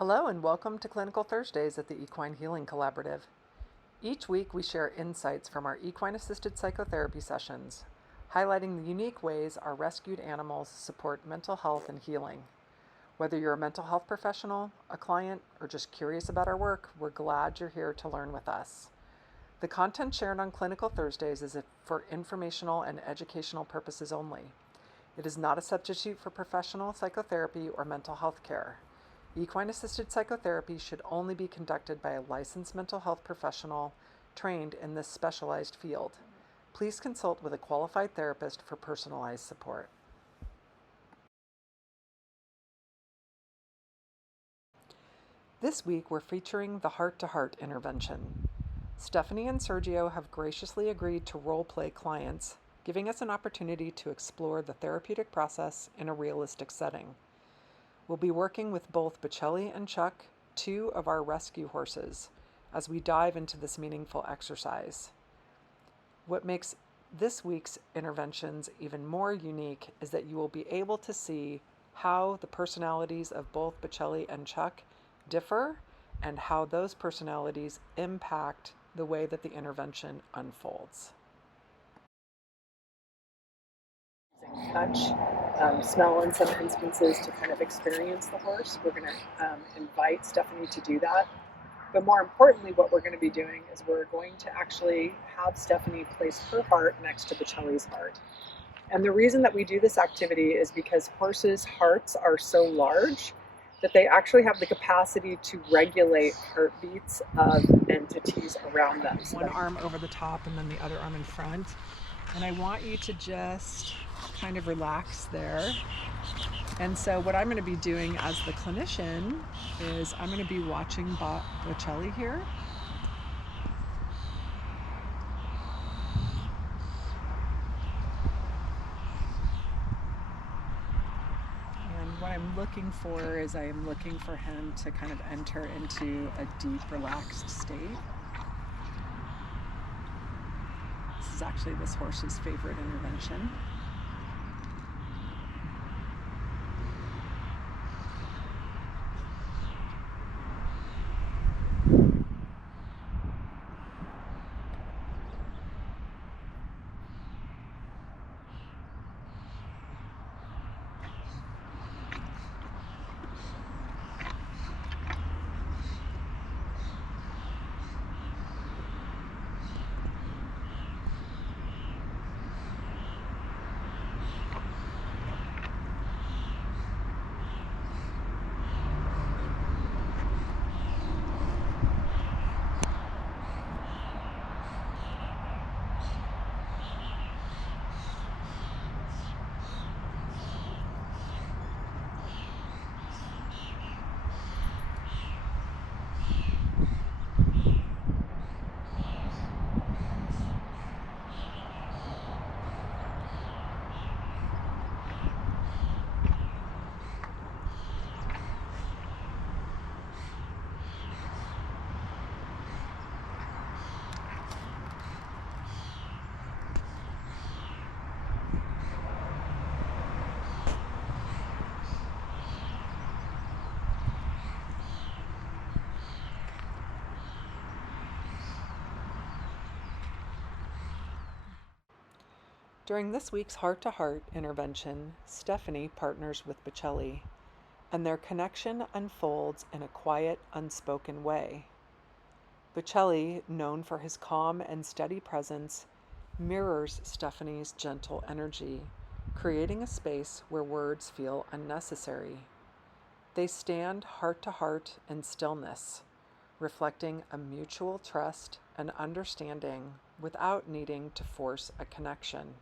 Hello and welcome to Clinical Thursdays at the Equine Healing Collaborative. Each week we share insights from our equine-assisted psychotherapy sessions, highlighting the unique ways our rescued animals support mental health and healing. Whether you're a mental health professional, a client, or just curious about our work, we're glad you're here to learn with us. The content shared on Clinical Thursdays is for informational and educational purposes only. It is not a substitute for professional psychotherapy or mental health care. Equine-assisted psychotherapy should only be conducted by a licensed mental health professional trained in this specialized field. Please consult with a qualified therapist for personalized support. This week we're featuring the heart-to-heart intervention. Stephanie and Sergio have graciously agreed to role-play clients, giving us an opportunity to explore the therapeutic process in a realistic setting. We'll be working with both Bocelli and Chuck, two of our rescue horses, as we dive into this meaningful exercise. What makes this week's interventions even more unique is that you will be able to see how the personalities of both Bocelli and Chuck differ and how those personalities impact the way that the intervention unfolds. Touch, smell in some instances to kind of experience the horse. We're going to invite Stephanie to do that. But more importantly, what we're going to be doing is we're going to actually have Stephanie place her heart next to Bocelli's heart. And the reason that we do this activity is because horses' hearts are so large that they actually have the capacity to regulate heartbeats of entities around them. One arm over the top and then the other arm in front. And I want you to just kind of relax there. And so what I'm going to be doing as the clinician is I'm going to be watching Bocelli here. And what I'm looking for is I am looking for him to kind of enter into a deep, relaxed state. This is actually this horse's favorite intervention. During this week's heart-to-heart intervention, Stephanie partners with Bocelli, and their connection unfolds in a quiet, unspoken way. Bocelli, known for his calm and steady presence, mirrors Stephanie's gentle energy, creating a space where words feel unnecessary. They stand heart to heart in stillness, reflecting a mutual trust and understanding without needing to force a connection.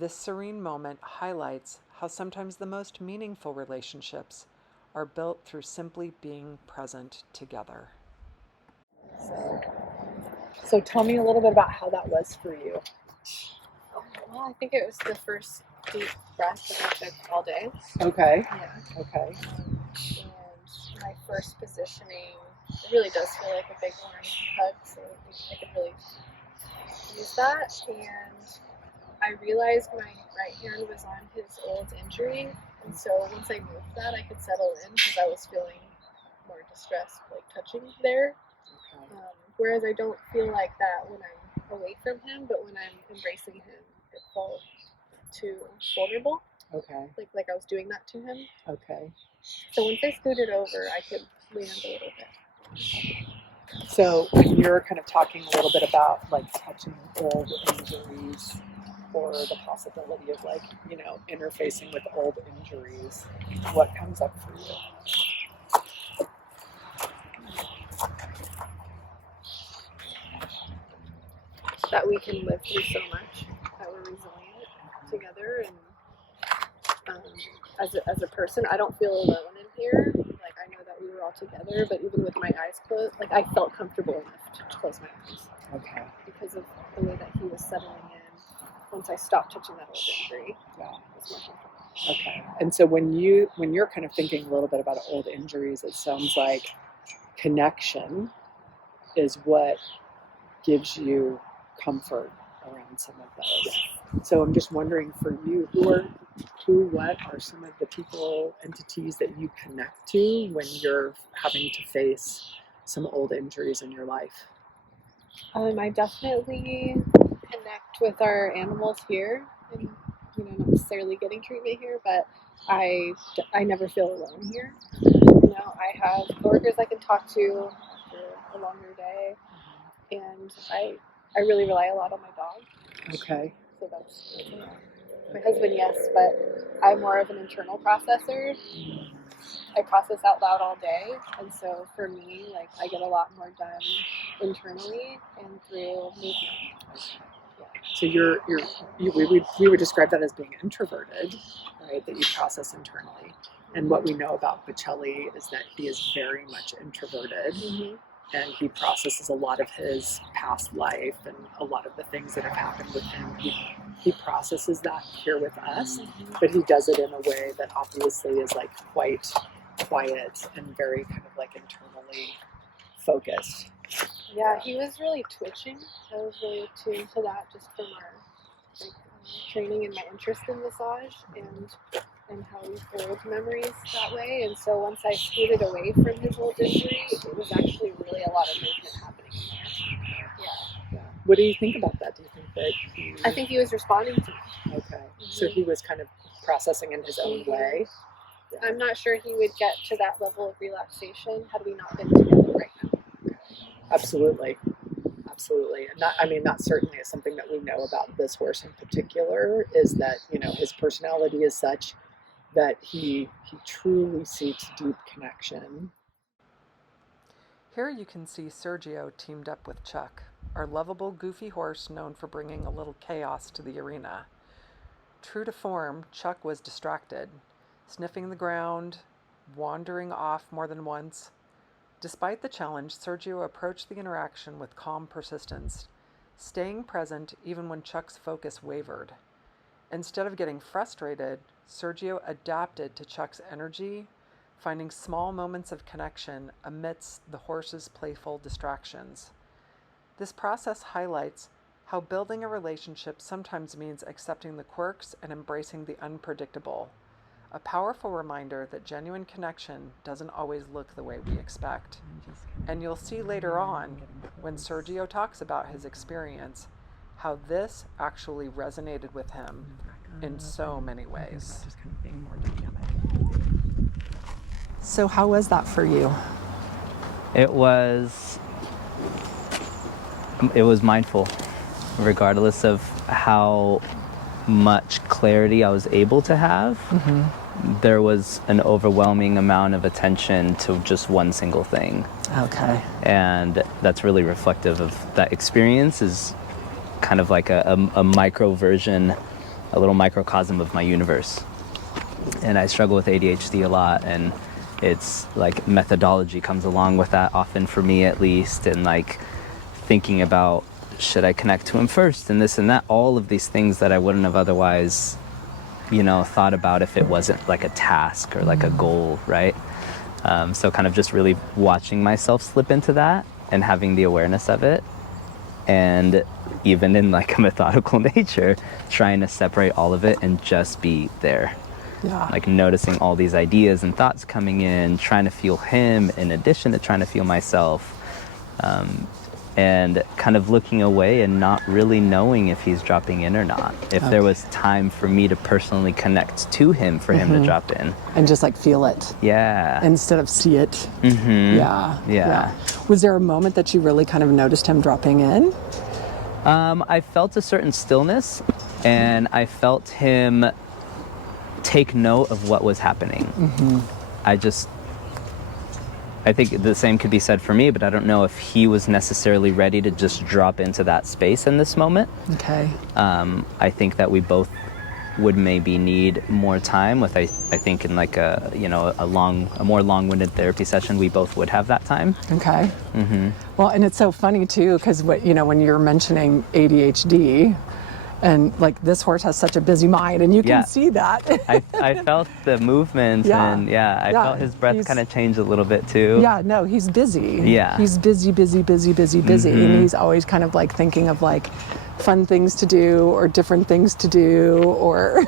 This serene moment highlights how sometimes the most meaningful relationships are built through simply being present together. So tell me a little bit about how that was for you. Well, I think it was the first deep breath that I took all day. Okay. Yeah. Okay. And my first positioning, it really does feel like a big warm hug, so I could really use that. And I realized my right hand was on his old injury, and so once I moved that, I could settle in because I was feeling or distressed, like touching there. Whereas I don't feel like that when I'm away from him, but when I'm embracing him, it felt too vulnerable. Okay. Like I was doing that to him. Okay. So once I scooted over, I could land a little bit. So when you're kind of talking a little bit about like touching old injuries or the possibility of like, you know, interfacing with old injuries, what comes up for you? That we can live through so much, that we're resilient together, and as a person, I don't feel alone in here. Like I know that we were all together, but even with my eyes closed, like I felt comfortable enough to close my eyes. Okay. Because of the way that he was settling in. Once I stopped touching that old injury, Yeah. it was more comfortable. Okay. And so when you're kind of thinking a little bit about old injuries, it sounds like connection is what gives you comfort around some of those. So I'm just wondering for you, what are some of the people, entities that you connect to when you're having to face some old injuries in your life? I definitely connect with our animals here, and not necessarily getting treatment here, but I never feel alone here. I have coworkers I can talk to after a longer day, and I really rely a lot on my dog. Okay. So that's my husband, yes, but I'm more of an internal processor. I process out loud all day, and so for me, like I get a lot more done internally and through movement. Yeah. So we would describe that as being introverted, right? That you process internally. And what we know about Bocelli is that he is very much introverted, and he processes a lot of his past life and a lot of the things that have happened with him. He processes that here with us, but he does it in a way that obviously is like quite quiet and very kind of like internally focused. Yeah, he was really twitching. I was really attuned to that just from our training and my interest in massage and how we hold memories that way. And so once I scooted away from his old injury, it was actually really a lot of movement happening in there. Yeah. What do you think about that? Do you think that I think he was responding to me. Okay. So he was kind of processing in his own way. Yeah. I'm not sure he would get to that level of relaxation had we not been together right now. Absolutely. And that certainly is something that we know about this horse in particular, is that, his personality is such that he truly seeks deep connection. Here you can see Sergio teamed up with Chuck, our lovable, goofy horse known for bringing a little chaos to the arena. True to form, Chuck was distracted, sniffing the ground, wandering off more than once. Despite the challenge, Sergio approached the interaction with calm persistence, staying present even when Chuck's focus wavered. Instead of getting frustrated, Sergio adapted to Chuck's energy, finding small moments of connection amidst the horse's playful distractions. This process highlights how building a relationship sometimes means accepting the quirks and embracing the unpredictable. A powerful reminder that genuine connection doesn't always look the way we expect. And you'll see later on, when Sergio talks about his experience, how this actually resonated with him in so many ways. So how was that for you? It was mindful, regardless of how much clarity I was able to have. There was an overwhelming amount of attention to just one single thing. Okay. And that's really reflective of that experience. Is kind of like a micro version, a little microcosm of my universe. And I struggle with ADHD a lot, and it's like methodology comes along with that often, for me at least, and like thinking about, should I connect to him first, and this and that, all of these things that I wouldn't have otherwise thought about if it wasn't like a task or like a goal, right? So kind of just really watching myself slip into that and having the awareness of it, and even in like a methodical nature, trying to separate all of it and just be there. Yeah. Like noticing all these ideas and thoughts coming in, trying to feel him in addition to trying to feel myself. And kind of looking away and not really knowing if he's dropping in or not. If there was time for me to personally connect to him for him to drop in. And just like feel it Yeah. instead of see it. Mm-hmm. Yeah. Was there a moment that you really kind of noticed him dropping in? I felt a certain stillness, and I felt him take note of what was happening. I think the same could be said for me, but I don't know if he was necessarily ready to just drop into that space in this moment. Okay. I think that we both would maybe need more time with, I think in like a more long-winded therapy session, we both would have that time. Okay. Well, and it's so funny too, because when you're mentioning ADHD, and like this horse has such a busy mind, and you can see that. I felt the movement, and I felt his breath kind of change a little bit too. Yeah, no, he's busy. Yeah. He's busy, and he's always kind of like thinking of like fun things to do or different things to do, or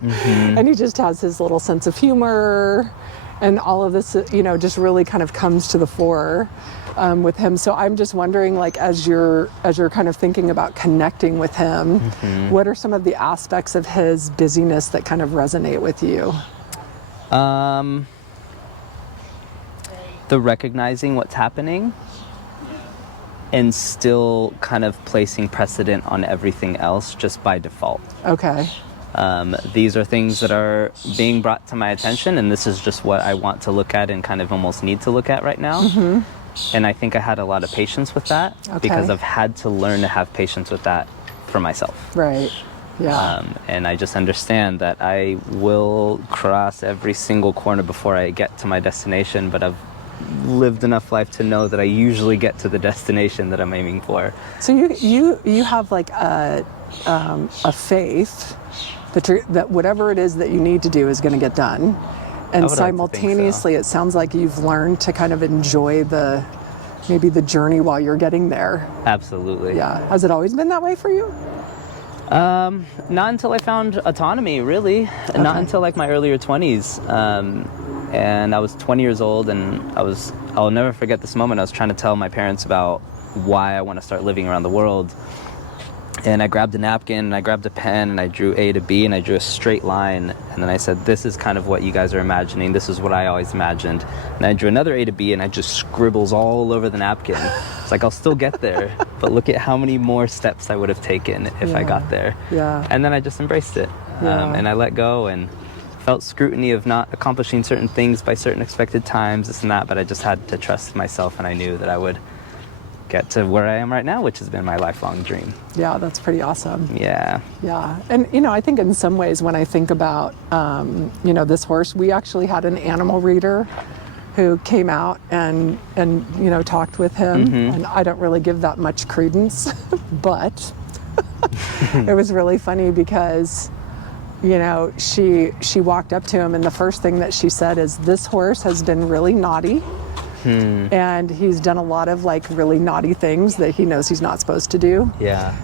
and he just has his little sense of humor, and all of this, just really kind of comes to the fore. With him. So I'm just wondering, like, as you're kind of thinking about connecting with him, what are some of the aspects of his busyness that kind of resonate with you? The recognizing what's happening and still kind of placing precedent on everything else just by default. Okay. These are things that are being brought to my attention, and this is just what I want to look at and kind of almost need to look at right now. And I think I had a lot of patience with that because I've had to learn to have patience with that for myself. Right. Yeah. And I just understand that I will cross every single corner before I get to my destination, but I've lived enough life to know that I usually get to the destination that I'm aiming for. So you have like a faith that whatever it is that you need to do is going to get done. And simultaneously, it sounds like you've learned to kind of enjoy maybe the journey while you're getting there. Absolutely. Yeah. Has it always been that way for you? Not until I found autonomy, really. Okay. Not until like my earlier 20s. And I was 20 years old, and I'll never forget this moment. I was trying to tell my parents about why I want to start living around the world. And I grabbed a napkin, and I grabbed a pen, and I drew A to B, and I drew a straight line. And then I said, this is kind of what you guys are imagining. This is what I always imagined. And I drew another A to B, and I just scribbles all over the napkin. It's like, I'll still get there, but look at how many more steps I would have taken if I got there. Yeah. And then I just embraced it. And I let go and felt scrutiny of not accomplishing certain things by certain expected times, this and that, but I just had to trust myself, and I knew that I would get to where I am right now, which has been my lifelong dream. Yeah, that's pretty awesome. Yeah. Yeah. And, I think in some ways when I think about, this horse, we actually had an animal reader who came out and talked with him. And I don't really give that much credence, but it was really funny because, she walked up to him, and the first thing that she said is, this horse has been really naughty. And he's done a lot of like really naughty things that he knows he's not supposed to do. Yeah.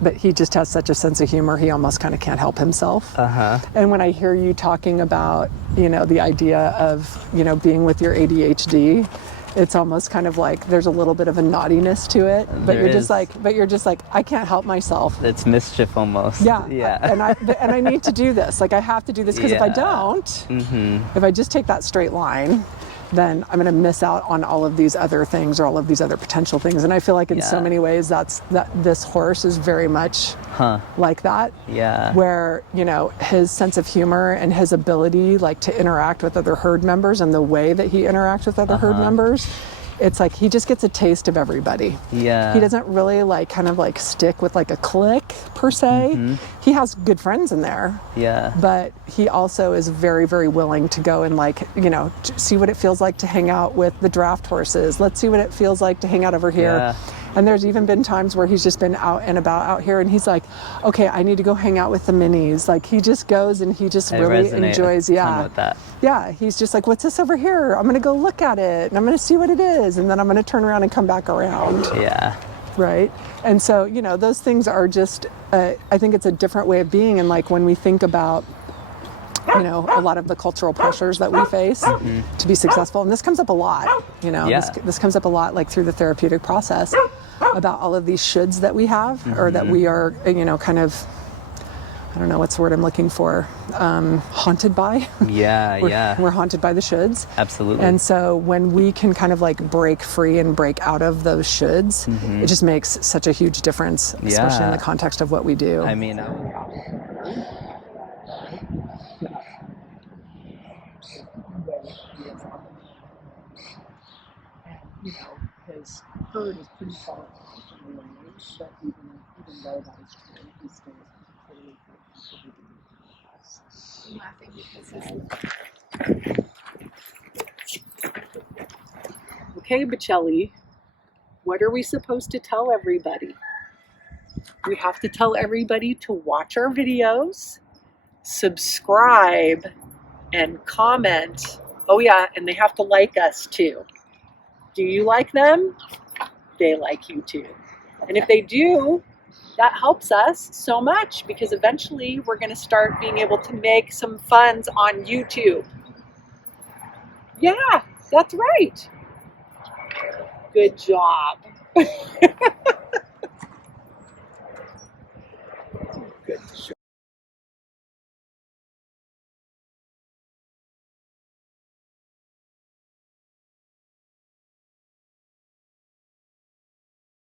But he just has such a sense of humor, he almost kind of can't help himself. And when I hear you talking about, the idea of, being with your ADHD, it's almost kind of like there's a little bit of a naughtiness to it, but you're just like, I can't help myself. It's mischief almost. Yeah. Yeah. And I need to do this. Like I have to do this because if I don't, if I just take that straight line, then I'm going to miss out on all of these other things or all of these other potential things. And I feel like in so many ways that this horse is very much like that. Yeah. Where, his sense of humor and his ability like to interact with other herd members and the way that he interacts with other herd members, it's like he just gets a taste of everybody. Yeah. He doesn't really like kind of like stick with like a clique per se. He has good friends in there. Yeah. But he also is very, very willing to go and like, see what it feels like to hang out with the draft horses. Let's see what it feels like to hang out over here. Yeah. And there's even been times where he's just been out and about out here and he's like, okay, I need to go hang out with the minis. Like he just goes and he just really enjoys. Yeah. With that. Yeah. He's just like, what's this over here? I'm going to go look at it and I'm going to see what it is. And then I'm going to turn around and come back around. Yeah. Right. And so, those things are just, I think it's a different way of being. And like when we think about a lot of the cultural pressures that we face to be successful. And this comes up a lot, Yeah. this comes up a lot, like through the therapeutic process, about all of these shoulds that we have, or that we are, kind of, I don't know what's the word I'm looking for, haunted by. We're haunted by the shoulds. Absolutely. And so when we can kind of like break free and break out of those shoulds, it just makes such a huge difference, especially in the context of what we do. I mean, his herd is pretty far off in the range, but even though that is true, he still clearly contributing to us. I'm laughing because Okay, Bocelli, what are we supposed to tell everybody? We have to tell everybody to watch our videos, subscribe, and comment. Oh yeah, and they have to like us too. Do you like them? They like you too. And if they do, that helps us so much, because eventually we're going to start being able to make some funds on YouTube. Yeah, that's right. Good job. Good job.